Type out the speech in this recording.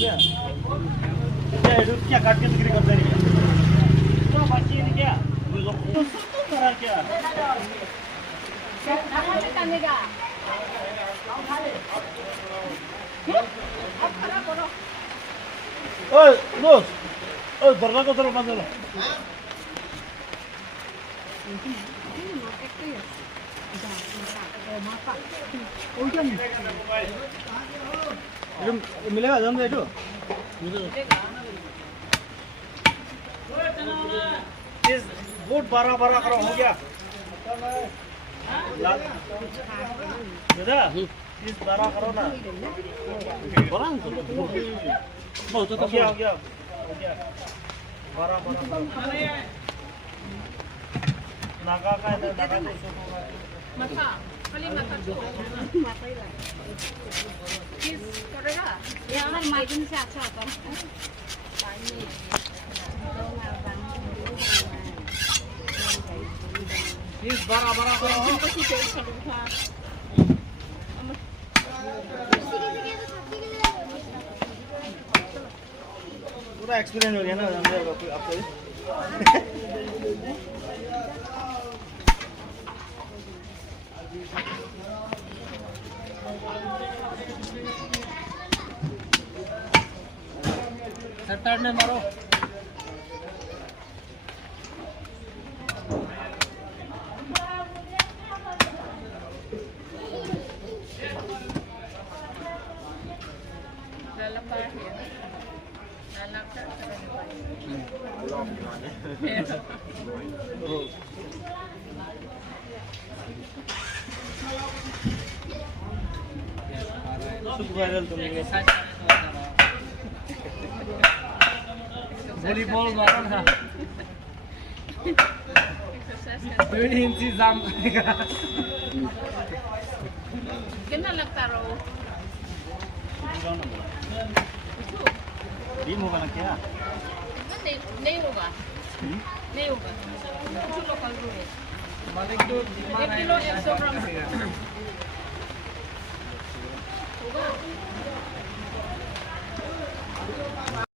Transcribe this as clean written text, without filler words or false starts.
क्या क्या काट के बिक्री करते हैं क्या बाकी नहीं क्या तो करा क्या ओए दोस्त ओए दरगाह को तरफ बंद करो मिलेगा जम दे जो इस वोट 12 करो हो गया दादा इस 12 करो ना 12 बहुत हो गया 12 नागा का Naga mata kali mata tu kis korega ya kan makin se acha apa इस 12 करो pasti terus lupa पूरा एक्सपीरियंस हो गया ना आपको सर ने मारो वॉलीबॉल मारो ना 2 इंच जाम करेगा कितना लगता रहो टीम होगा ना क्या नहीं होगा नहीं होगा कुछ लोकल रूल है मालिक तो 1 किलो 100 ग्राम होगा